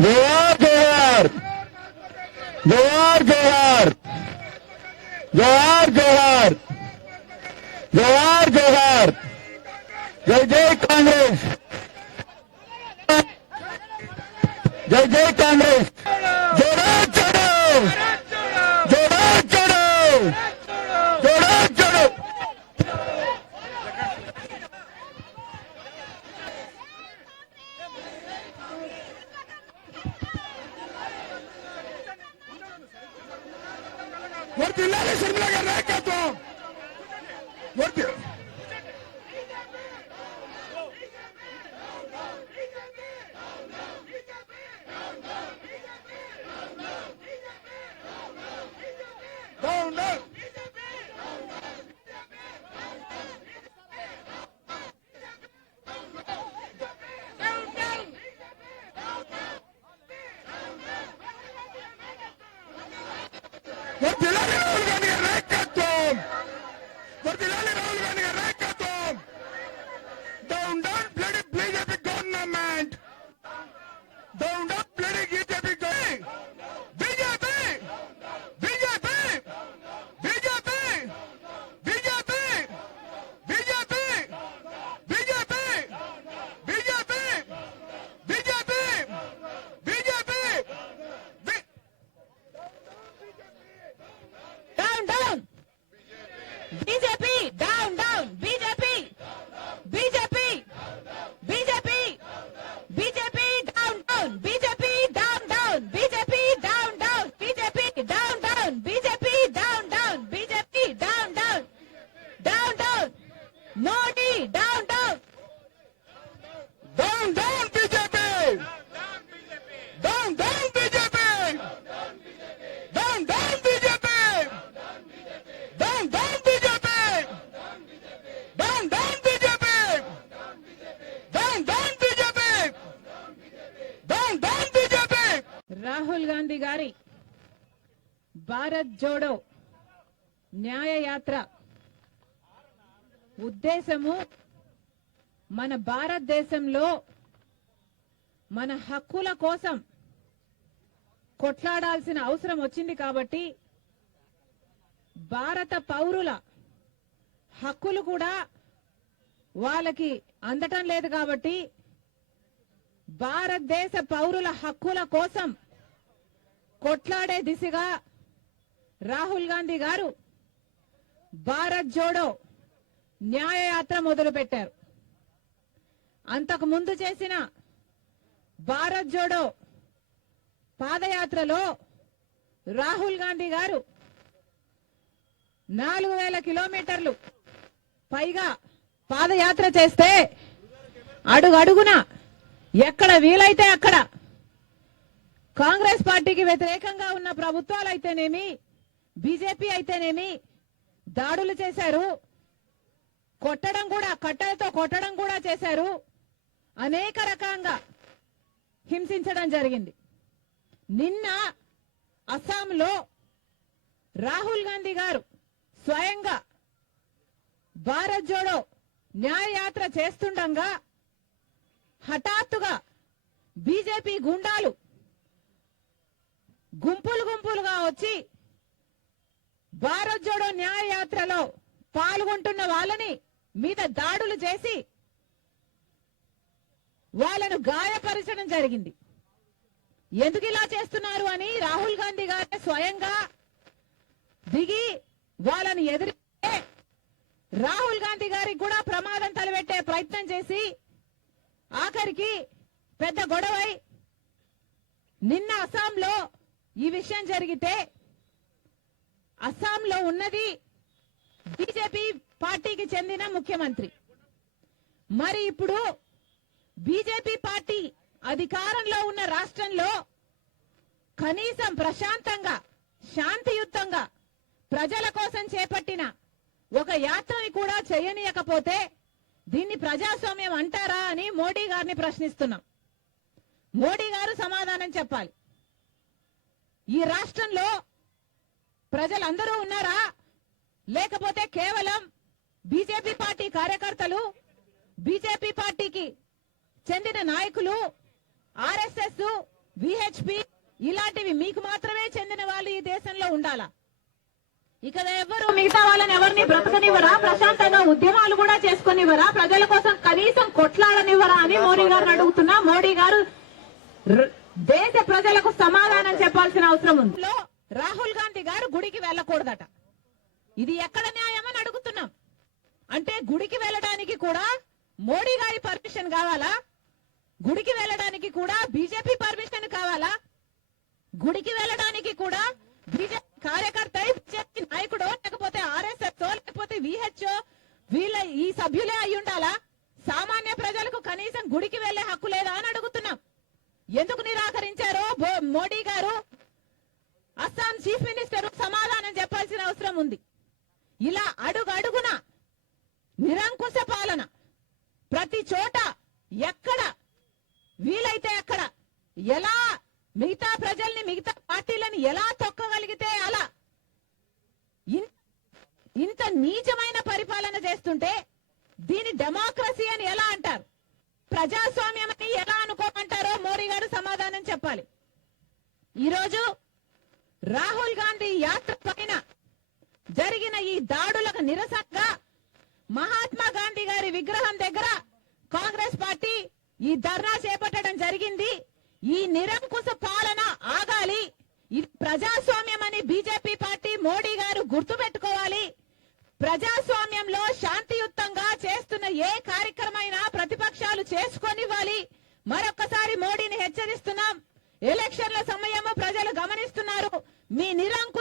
जोहार जोहार जोहार जोहार जोहार जोहार जोहार जोहार जय जय कांग्रेस जय जय कांग्रेस जोड़ा चढ़ो जोड़ा चढ़ो जोड़ा चढ़ो వర్ధిల్లాలి శర్మిల గారి నాయకత్వం down down వర్ధిల్లాలి రాహుల్ గాంధీ గారి నాయకత్వం వర్ధిల్లాలి రాహుల్ గాంధీ గారి నాయకత్వం down down bloody BJP government down down bloody BJP BJP BJP BJP BJP BJP BJP BJP BJP BJP down down BJP down down BJP BJP BJP BJP down down BJP down down BJP down down BJP down down BJP down down BJP down down down down Modi down down down down BJP down down BJP down down BJP down down BJP down down BJP down down BJP down down BJP Rahul Gandhi గారి భారత్ జోడో న్యాయ యాత్ర ఉద్దేశము మన భారతదేశంలో మన హక్కుల కోసం కొట్లాడాల్సిన అవసరం వచ్చింది కాబట్టి భారత పౌరుల హక్కులు కూడా వాళ్ళకి అందటం లేదు కాబట్టి భారతదేశ పౌరుల హక్కుల కోసం కొట్లాడే దిశగా రాహుల్ గాంధీ గారు భారత్ జోడో న్యాయయాత్ర మొదలుపెట్టారు. అంతకు ముందు చేసిన భారత్ జోడో పాదయాత్రలో రాహుల్ గాంధీ గారు 4000 కిలోమీటర్లు పైగా పాదయాత్ర చేస్తే అడుగడుగున ఎక్కడ వీలైతే అక్కడ కాంగ్రెస్ పార్టీకి వ్యతిరేకంగా ఉన్న ప్రభుత్వాలు అయితేనేమి బీజేపీ అయితేనేమి దాడులు చేశారు, కొట్టడం కూడా కట్టెలతో కొట్టడం కూడా చేశారు, అనేక రకంగా హింసించడం జరిగింది. నిన్న అస్సాంలో రాహుల్ గాంధీ గారు స్వయంగా భారత్ జోడో న్యాయయాత్ర చేస్తుండగా హఠాత్తుగా బీజేపీ గుండాలు గుంపులు గుంపులుగా వచ్చి భారత్ జోడో న్యాయయాత్రలో పాల్గొంటున్న వాళ్ళని మీద దాడులు చేసి వాళ్ళను గాయపరచడం జరిగింది. ఎందుకు ఇలా చేస్తున్నారు అని రాహుల్ గాంధీ గారు స్వయంగా దిగి వాళ్ళని ఎదిరిస్తే రాహుల్ గాంధీ గారికి కూడా ప్రమాదం తలపెట్టే ప్రయత్నం చేసి ఆఖరికి పెద్ద గొడవై నిన్న అస్సాంలో ఈ విషయం జరిగితే అస్సాంలో ఉన్నది బీజేపీ పార్టీకి చెందిన ముఖ్యమంత్రి. మరి ఇప్పుడు బీజేపీ పార్టీ అధికారంలో ఉన్న రాష్ట్రంలో కనీసం ప్రశాంతంగా శాంతియుతంగా ప్రజల కోసం చేపట్టిన ఒక యాత్రని కూడా చేయనీయకపోతే దీన్ని ప్రజాస్వామ్యం అంటారా అని మోడీ గారిని ప్రశ్నిస్తున్నాం. మోడీ గారు సమాధానం చెప్పాలి. ఈ రాష్ట్రంలో ప్రజలందరూ ఉన్నారా, లేకపోతే కేవలం బీజేపీ పార్టీ కార్యకర్తలు, బీజేపీ పార్టీకి చెందిన నాయకులు, ఆర్ఎస్ఎస్, విహెచ్పి ఇలాంటివి మీకు మాత్రమే చెందిన వాళ్ళు ఈ దేశంలో ఉండాలా? ఇక ఎవరు మిగతా వాళ్ళని ఎవరిని బ్రతకనివ్వరా? ప్రశాంతంగా ఉద్యమాలు కూడా చేసుకునివ్వరా? ప్రజల కోసం కనీసం కొట్లాడనివ్వరా అని మోడీ గారిని అడుగుతున్నా. మోడీ గారు దేశ ప్రజలకు సమాధానం చెప్పాల్సిన అవసరం ఉంది. రాహుల్ గాంధీ గారు గుడికి వెళ్ళకూడదట. ఇది ఎక్కడ న్యాయమని అడుగుతున్నాం. అంటే గుడికి వెళ్ళడానికి కూడా మోడీ గారి పర్మిషన్ కావాలా? గుడికి వెళ్ళడానికి కూడా బీజేపీ పర్మిషన్ కావాలా? గుడికి వెళ్ళడానికి కూడా బీజేపీ కార్యకర్త బీజేపీ నాయకుడు లేకపోతే ఆర్ఎస్ఎస్ లేకపోతే విహెచ్ఓ వీళ్ళ ఈ సభ్యులే అయి ఉండాలా? సామాన్య ప్రజలకు కనీసం గుడికి వెళ్లే హక్కు లేదా అని అడుగుతున్నాం. ఎందుకు నిరాకరించారో మోడీ గారు, అస్సాం చీఫ్ మినిస్టర్ సమాధానం చెప్పాల్సిన అవసరం ఉంది. ఇలా అడుగున నిరంకుశ పాలన, ప్రతి చోట ఎక్కడ వీలైతే అక్కడ ఎలా మిగతా ప్రజల్ని మిగతా పార్టీలను ఎలా తొక్కగలిగితే అలా ఇంత నీచమైన పరిపాలన చేస్తుంటే దీని డెమోక్రసీ అని ఎలా అంటారు? ప్రజాస్వామ్యం అని ఎలా అనుకోమంటారో మోడీ గారు సమాధానం చెప్పాలి. ఈరోజు రాహుల్ గాంధీ యాత్ర పైన జరిగిన ఈ దాడులకు నిరసనగా మహాత్మా గాంధీ గారి విగ్రహం దగ్గర కాంగ్రెస్ పార్టీ ఈ ధర్నా చేపట్టడం జరిగింది. ఈ నిరంకుశ పాలన ఆగాలి. ఇది ప్రజాస్వామ్యం అని బీజేపీ పార్టీ మోడీ గారు గుర్తుపెట్టుకోవాలి. ప్రజాస్వామ్యంలో శాంతియుతంగా చేస్తున్న ఏ కార్యక్రమైనా ప్రతిపక్షాలు చేసుకొనివ్వాలి. మరొకసారి మోడీని హెచ్చరిస్తున్నాం. ఎలక్షన్ల సమయము ప్రజలు గమనిస్తున్నారు. మీ నిరంకుశ